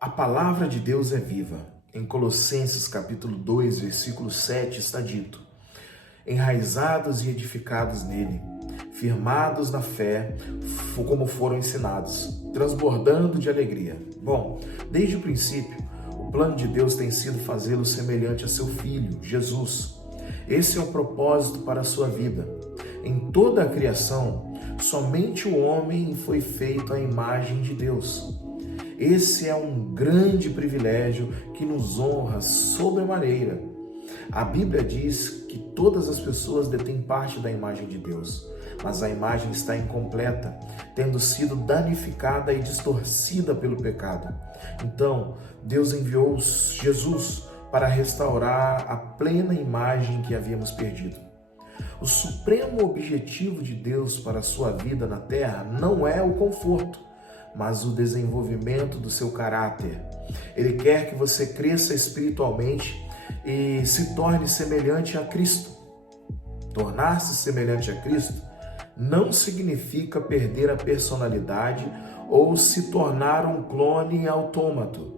A palavra de Deus é viva. Em Colossenses capítulo 2, versículo 7 está dito: enraizados e edificados nele, firmados na fé, como foram ensinados, transbordando de alegria. Bom, desde o princípio, o plano de Deus tem sido fazê-lo semelhante a seu Filho, Jesus. Esse é o propósito para a sua vida. Em toda a criação, somente o homem foi feito à imagem de Deus. Esse é um grande privilégio que nos honra sobremaneira. A Bíblia diz que todas as pessoas detêm parte da imagem de Deus, mas a imagem está incompleta, tendo sido danificada e distorcida pelo pecado. Então, Deus enviou Jesus para restaurar a plena imagem que havíamos perdido. O supremo objetivo de Deus para a sua vida na terra não é o conforto, mas o desenvolvimento do seu caráter. Ele quer que você cresça espiritualmente e se torne semelhante a Cristo. Tornar-se semelhante a Cristo não significa perder a personalidade ou se tornar um clone autômato.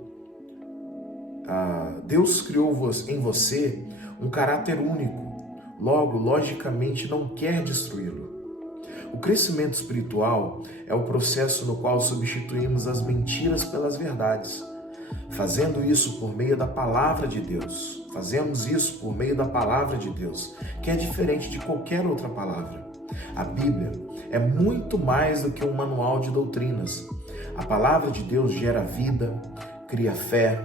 Deus criou em você um caráter único, logo, logicamente, não quer destruí-lo. O crescimento espiritual é o processo no qual substituímos as mentiras pelas verdades. Fazendo isso por meio da palavra de Deus. Fazemos isso por meio da palavra de Deus, que é diferente de qualquer outra palavra. A Bíblia é muito mais do que um manual de doutrinas. A palavra de Deus gera vida, cria fé,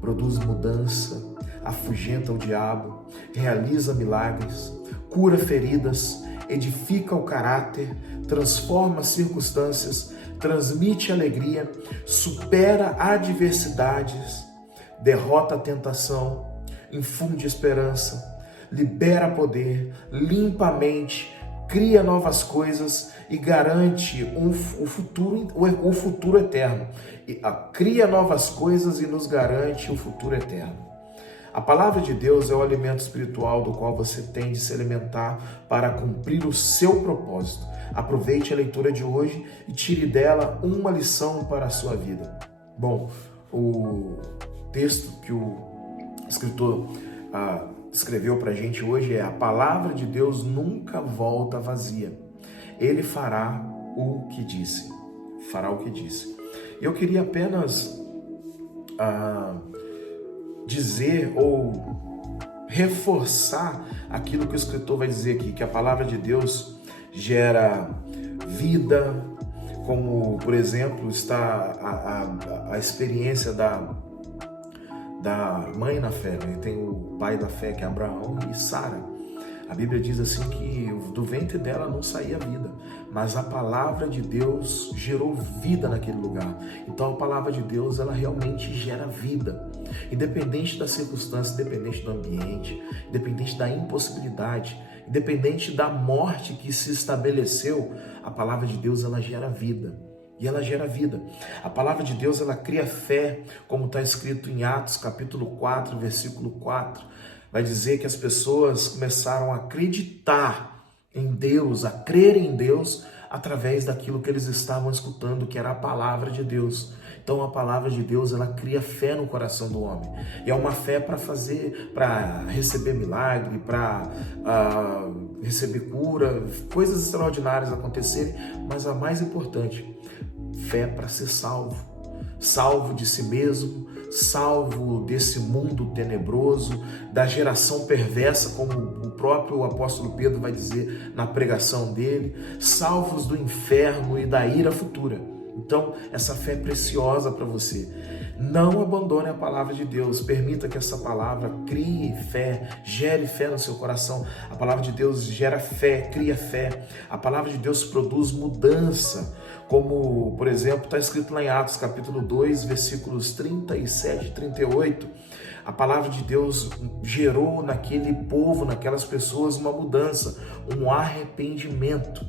produz mudança, afugenta o diabo, realiza milagres, cura feridas, edifica o caráter, transforma circunstâncias, transmite alegria, supera adversidades, derrota a tentação, infunde esperança, libera poder, limpa a mente, cria novas coisas e garante o futuro eterno. Cria novas coisas e nos garante o futuro eterno. A palavra de Deus é o alimento espiritual do qual você tem de se alimentar para cumprir o seu propósito. Aproveite a leitura de hoje e tire dela uma lição para a sua vida. Bom, o texto que o escritor escreveu para a gente hoje é: a palavra de Deus nunca volta vazia. Ele fará o que disse. Fará o que disse. Eu queria apenas dizer ou reforçar aquilo que o escritor vai dizer aqui, que a palavra de Deus gera vida, como, por exemplo, está a experiência da mãe na fé, né? Tem o pai da fé, que é Abraão, e Sara. A Bíblia diz assim que do ventre dela não saía vida, mas a palavra de Deus gerou vida naquele lugar. Então a palavra de Deus, ela realmente gera vida. Independente da circunstância, independente do ambiente, independente da impossibilidade, independente da morte que se estabeleceu, a palavra de Deus, ela gera vida. E ela gera vida. A palavra de Deus, ela cria fé, como está escrito em Atos capítulo 4, versículo 4. Vai dizer que as pessoas começaram a acreditar em Deus, a crer em Deus, através daquilo que eles estavam escutando, que era a palavra de Deus. Então a palavra de Deus, ela cria fé no coração do homem. E é uma fé para receber milagre, para receber cura, coisas extraordinárias acontecerem, mas a mais importante, fé para ser salvo. Salvo de si mesmo, salvo desse mundo tenebroso, da geração perversa, como o próprio apóstolo Pedro vai dizer na pregação dele, salvos do inferno e da ira futura. Então, essa fé é preciosa para você. Não abandone a palavra de Deus. Permita que essa palavra crie fé, gere fé no seu coração. A palavra de Deus gera fé, cria fé. A palavra de Deus produz mudança. Como, por exemplo, está escrito lá em Atos capítulo 2, versículos 37 e 38. A palavra de Deus gerou naquele povo, naquelas pessoas, uma mudança, um arrependimento.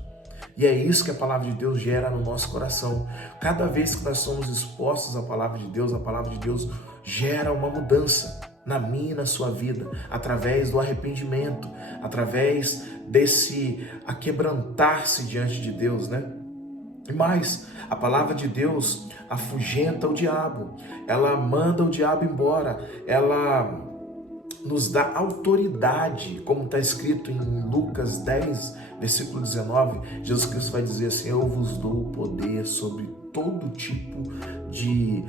E é isso que a palavra de Deus gera no nosso coração. Cada vez que nós somos expostos à palavra de Deus, a palavra de Deus gera uma mudança na minha e na sua vida, através do arrependimento, através desse aquebrantar-se diante de Deus, né? E mais, a palavra de Deus afugenta o diabo, ela manda o diabo embora, ela nos dá autoridade, como está escrito em Lucas 10, versículo 19, Jesus Cristo vai dizer assim: eu vos dou poder sobre todo tipo de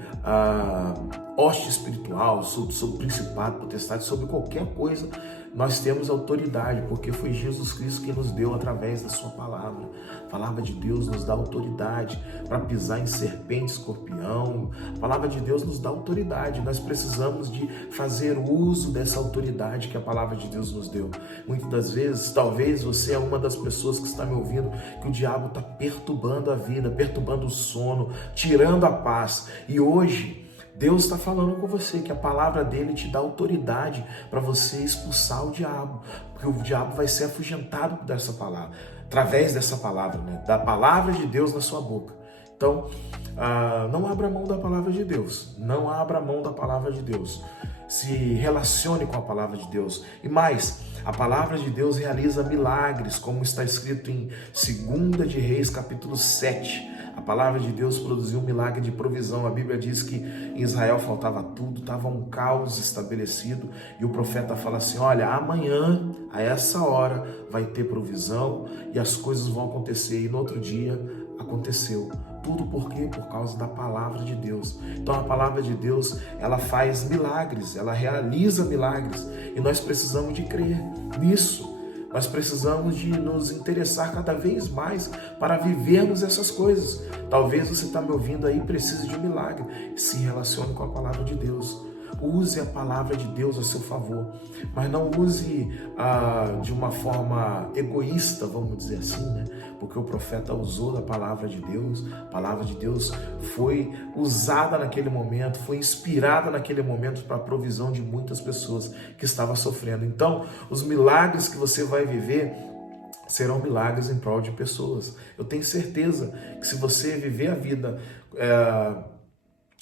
hoste espiritual, sobre principado, potestade, sobre qualquer coisa. Nós temos autoridade, porque foi Jesus Cristo que nos deu através da sua palavra. A palavra de Deus nos dá autoridade para pisar em serpente, escorpião. A palavra de Deus nos dá autoridade. Nós precisamos de fazer uso dessa autoridade que a palavra de Deus nos deu. Muitas das vezes, talvez você é uma das pessoas que está me ouvindo, que o diabo está perturbando a vida, perturbando o sono, tirando a paz. E hoje, Deus está falando com você que a palavra dele te dá autoridade para você expulsar o diabo, porque o diabo vai ser afugentado dessa palavra, através dessa palavra, né? Da palavra de Deus na sua boca. Então, não abra mão da palavra de Deus, não abra mão da palavra de Deus. Se relacione com a palavra de Deus. E mais, a palavra de Deus realiza milagres, como está escrito em 2 de Reis, capítulo 7. A palavra de Deus produziu um milagre de provisão. A Bíblia diz que em Israel faltava tudo, estava um caos estabelecido, e o profeta fala assim: olha, amanhã, a essa hora, vai ter provisão e as coisas vão acontecer. E no outro dia, aconteceu. Tudo por quê? Por causa da palavra de Deus. Então a palavra de Deus, ela faz milagres, ela realiza milagres, e nós precisamos de crer nisso. Nós precisamos de nos interessar cada vez mais para vivermos essas coisas. Talvez você está me ouvindo aí e precise de um milagre. Se relacione com a palavra de Deus. Use a palavra de Deus a seu favor, mas não use de uma forma egoísta, vamos dizer assim, né? Porque o profeta usou da palavra de Deus, a palavra de Deus foi usada naquele momento, foi inspirada naquele momento para a provisão de muitas pessoas que estavam sofrendo. Então, os milagres que você vai viver serão milagres em prol de pessoas. Eu tenho certeza que se você viver a vida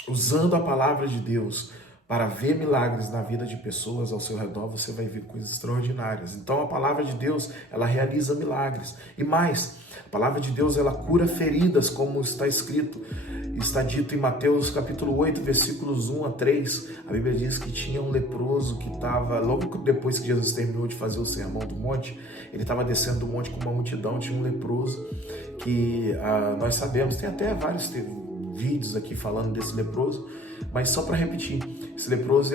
usando a palavra de Deus para ver milagres na vida de pessoas ao seu redor, você vai ver coisas extraordinárias. Então a palavra de Deus, ela realiza milagres. E mais, a palavra de Deus, ela cura feridas, como está escrito, está dito em Mateus capítulo 8, versículos 1 a 3. A Bíblia diz que tinha um leproso que estava, logo depois que Jesus terminou de fazer o sermão do monte, ele estava descendo do monte com uma multidão, tinha um leproso que nós sabemos, tem até vários vídeos aqui falando desse leproso, mas só para repetir, esse leproso,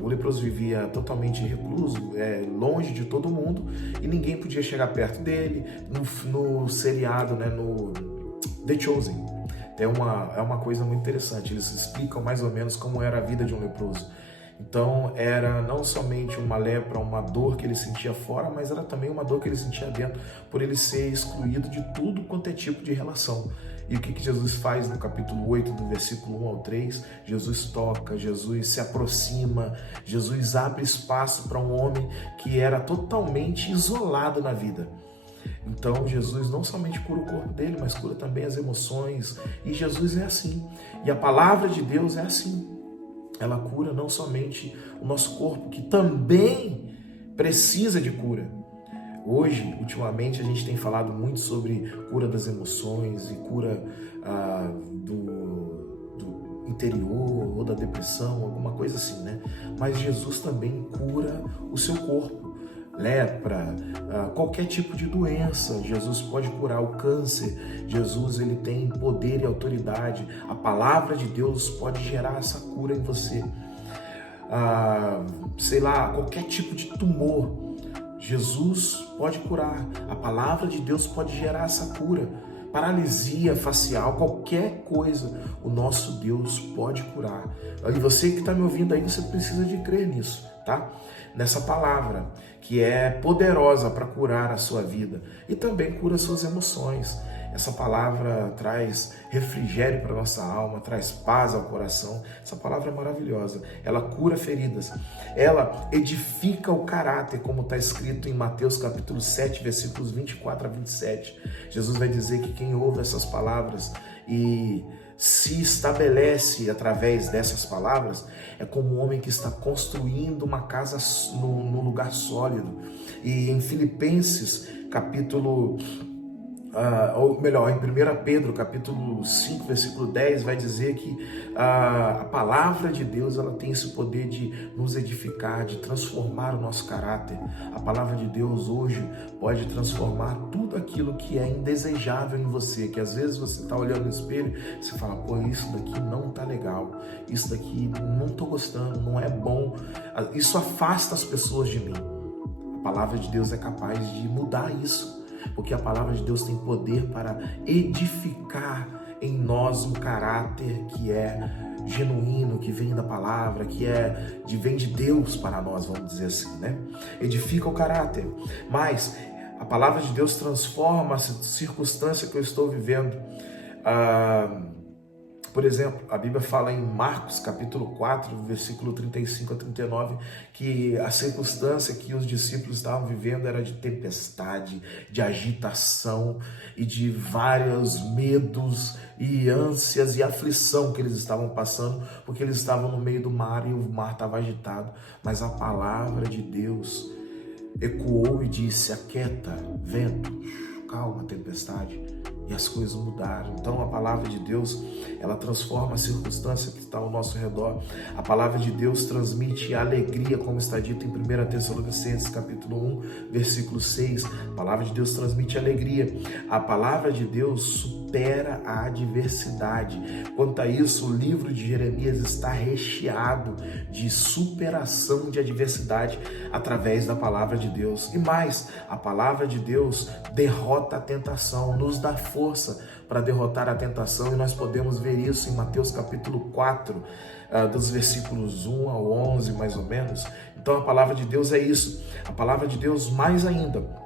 o leproso vivia totalmente recluso, longe de todo mundo, e ninguém podia chegar perto dele. No seriado, né, no The Chosen, é uma coisa muito interessante, eles explicam mais ou menos como era a vida de um leproso. Então era não somente uma lepra, uma dor que ele sentia fora, mas era também uma dor que ele sentia dentro, por ele ser excluído de tudo quanto é tipo de relação. E o que Jesus faz no capítulo 8, do versículo 1 ao 3? Jesus toca, Jesus se aproxima, Jesus abre espaço para um homem que era totalmente isolado na vida. Então Jesus não somente cura o corpo dele, mas cura também as emoções. E Jesus é assim. E a palavra de Deus é assim. Ela cura não somente o nosso corpo, que também precisa de cura. Hoje, ultimamente, a gente tem falado muito sobre cura das emoções e cura do interior ou da depressão, alguma coisa assim, né? Mas Jesus também cura o seu corpo. Lepra, qualquer tipo de doença, Jesus pode curar. O câncer, Jesus, ele tem poder e autoridade. A palavra de Deus pode gerar essa cura em você. Sei lá, qualquer tipo de tumor, Jesus pode curar. A palavra de Deus pode gerar essa cura. Paralisia facial, qualquer coisa, o nosso Deus pode curar. E você que está me ouvindo aí, você precisa de crer nisso, tá? Nessa palavra, que é poderosa para curar a sua vida e também cura suas emoções. Essa palavra traz refrigério para a nossa alma, traz paz ao coração. Essa palavra é maravilhosa. Ela cura feridas. Ela edifica o caráter, como está escrito em Mateus capítulo 7, versículos 24 a 27. Jesus vai dizer que quem ouve essas palavras e se estabelece através dessas palavras é como um homem que está construindo uma casa num lugar sólido. E em Filipenses capítulo ou melhor, em 1 Pedro, capítulo 5, versículo 10, vai dizer que a palavra de Deus, ela tem esse poder de nos edificar, de transformar o nosso caráter. A palavra de Deus hoje pode transformar tudo aquilo que é indesejável em você, que às vezes você está olhando no espelho e você fala, pô, isso daqui não tá legal, isso daqui não tô gostando, não é bom, isso afasta as pessoas de mim. A palavra de Deus é capaz de mudar isso, porque a palavra de Deus tem poder para edificar em nós um caráter que é genuíno, que vem da palavra, que vem de Deus para nós, vamos dizer assim, né? Edifica o caráter, mas a palavra de Deus transforma a circunstância que eu estou vivendo. Por exemplo, a Bíblia fala em Marcos, capítulo 4, versículo 35 a 39, que a circunstância que os discípulos estavam vivendo era de tempestade, de agitação e de vários medos e ânsias e aflição que eles estavam passando, porque eles estavam no meio do mar e o mar estava agitado. Mas a palavra de Deus ecoou e disse, aquieta, vento, calma, tempestade. E as coisas mudaram. Então a palavra de Deus, ela transforma a circunstância que está ao nosso redor. A palavra de Deus transmite alegria, como está dito em 1 Tessalonicenses capítulo 1, versículo 6. A palavra de Deus transmite alegria. A palavra de Deus supera a adversidade. Quanto a isso, o livro de Jeremias está recheado de superação de adversidade através da palavra de Deus. E mais, a palavra de Deus derrota a tentação, nos dá força para derrotar a tentação, e nós podemos ver isso em Mateus capítulo 4, dos versículos 1 ao 11, mais ou menos. Então a palavra de Deus é isso. A palavra de Deus, mais ainda,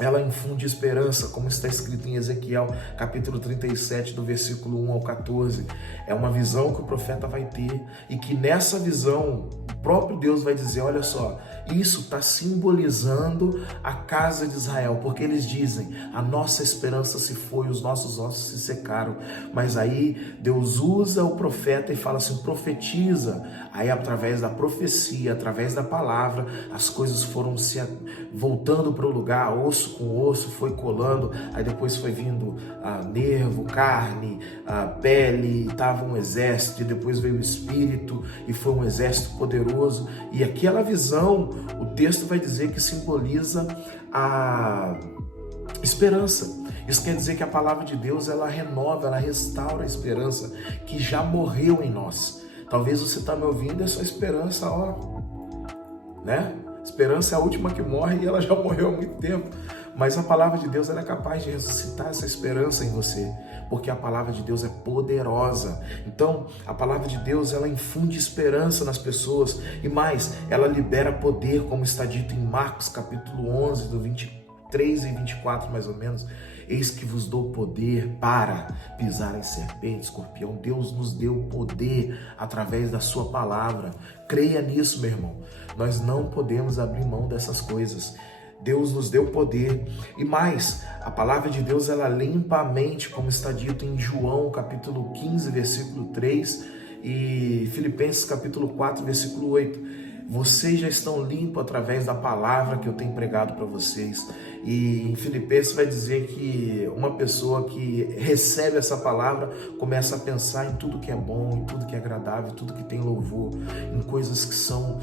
ela infunde esperança, como está escrito em Ezequiel, capítulo 37, do versículo 1 ao 14. É uma visão que o profeta vai ter, e que nessa visão o próprio Deus vai dizer, olha só, isso está simbolizando a casa de Israel, porque eles dizem, a nossa esperança se foi, os nossos ossos se secaram. Mas aí Deus usa o profeta e fala assim, profetiza. Aí através da profecia, através da palavra, as coisas foram se voltando para o lugar, osso com osso, foi colando, aí depois foi vindo nervo, carne, pele, estava um exército, e depois veio o Espírito, e foi um exército poderoso, e aquela visão, o texto vai dizer que simboliza a esperança. Isso quer dizer que a palavra de Deus, ela renova, ela restaura a esperança que já morreu em nós. Talvez você está me ouvindo, essa esperança, né? Esperança é a última que morre e ela já morreu há muito tempo. Mas a palavra de Deus, ela é capaz de ressuscitar essa esperança em você, porque a palavra de Deus é poderosa. Então, a palavra de Deus, ela infunde esperança nas pessoas, e mais, ela libera poder, como está dito em Marcos capítulo 11, do 23 e 24 mais ou menos. Eis que vos dou poder para pisar em serpente, escorpião. Deus nos deu poder através da sua palavra. Creia nisso, meu irmão. Nós não podemos abrir mão dessas coisas. Deus nos deu poder. E mais, a palavra de Deus, ela limpa a mente, como está dito em João capítulo 15, versículo 3, e Filipenses capítulo 4, versículo 8. Vocês já estão limpos através da palavra que eu tenho pregado para vocês. E em Filipenses vai dizer que uma pessoa que recebe essa palavra começa a pensar em tudo que é bom, em tudo que é agradável, em tudo que tem louvor, em coisas que são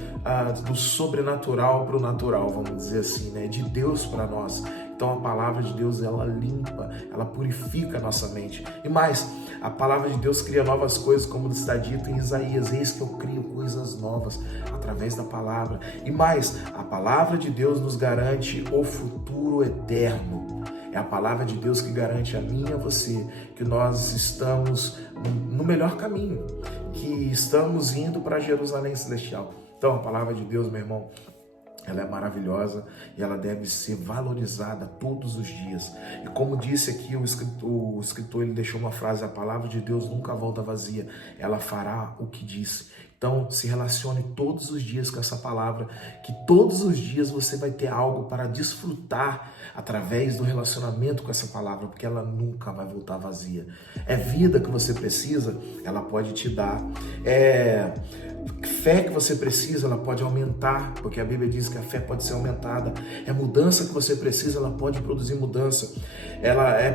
do sobrenatural para o natural, vamos dizer assim, né? De Deus para nós. Então a palavra de Deus, ela limpa, ela purifica a nossa mente. E mais, a palavra de Deus cria novas coisas, como está dito em Isaías, eis que eu crio coisas novas através da palavra. E mais, a palavra de Deus nos garante o futuro eterno. É a palavra de Deus que garante a mim e a você que nós estamos no melhor caminho, que estamos indo para Jerusalém Celestial. Então a palavra de Deus, meu irmão, ela é maravilhosa e ela deve ser valorizada todos os dias. E como disse aqui o escritor, ele deixou uma frase, a palavra de Deus nunca volta vazia, ela fará o que disse. Então se relacione todos os dias com essa palavra, que todos os dias você vai ter algo para desfrutar através do relacionamento com essa palavra, porque ela nunca vai voltar vazia. É vida que você precisa, ela pode te dar. Fé que você precisa, ela pode aumentar, porque a Bíblia diz que a fé pode ser aumentada. É mudança que você precisa, ela pode produzir mudança.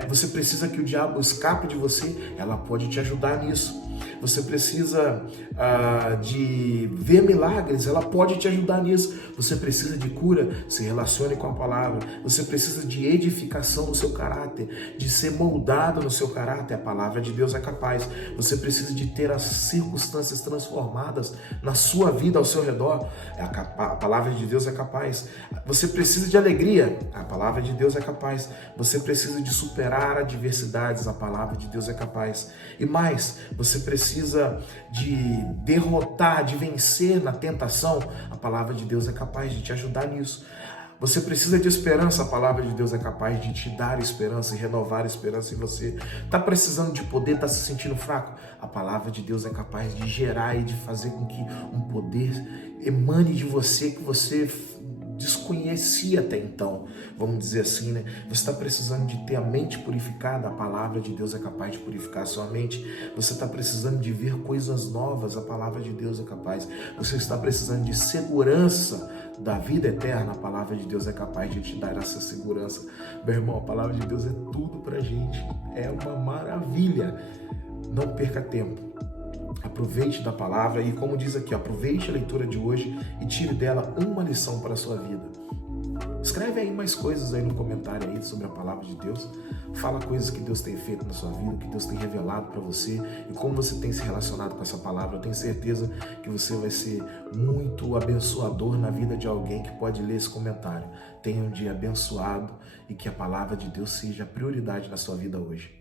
Você precisa que o diabo escape de você, ela pode te ajudar nisso. Você precisa de ver milagres, ela pode te ajudar nisso. Você precisa de cura, se relacione com a palavra. Você precisa de edificação no seu caráter, de ser moldado no seu caráter, a palavra de Deus é capaz. Você precisa de ter as circunstâncias transformadas na sua vida, ao seu redor, a palavra de Deus é capaz. Você precisa de alegria, a palavra de Deus é capaz. Você precisa de superar adversidades, a palavra de Deus é capaz. E mais, você precisa de derrotar, de vencer na tentação, a palavra de Deus é capaz de te ajudar nisso. Você precisa de esperança, a palavra de Deus é capaz de te dar esperança e renovar a esperança em você. Está precisando de poder, está se sentindo fraco? A palavra de Deus é capaz de gerar e de fazer com que um poder emane de você que você desconhecia até então, vamos dizer assim, né? Você está precisando de ter a mente purificada, a palavra de Deus é capaz de purificar a sua mente. Você está precisando de ver coisas novas, a palavra de Deus é capaz. Você está precisando de segurança da vida eterna, a palavra de Deus é capaz de te dar essa segurança. Meu irmão, a palavra de Deus é tudo pra gente, é uma maravilha. Não perca tempo. Aproveite da palavra e, como diz aqui, aproveite a leitura de hoje e tire dela uma lição para a sua vida. Escreve aí mais coisas aí no comentário aí sobre a palavra de Deus. Fala coisas que Deus tem feito na sua vida, que Deus tem revelado para você e como você tem se relacionado com essa palavra. Eu tenho certeza que você vai ser muito abençoador na vida de alguém que pode ler esse comentário. Tenha um dia abençoado e que a palavra de Deus seja a prioridade na sua vida hoje.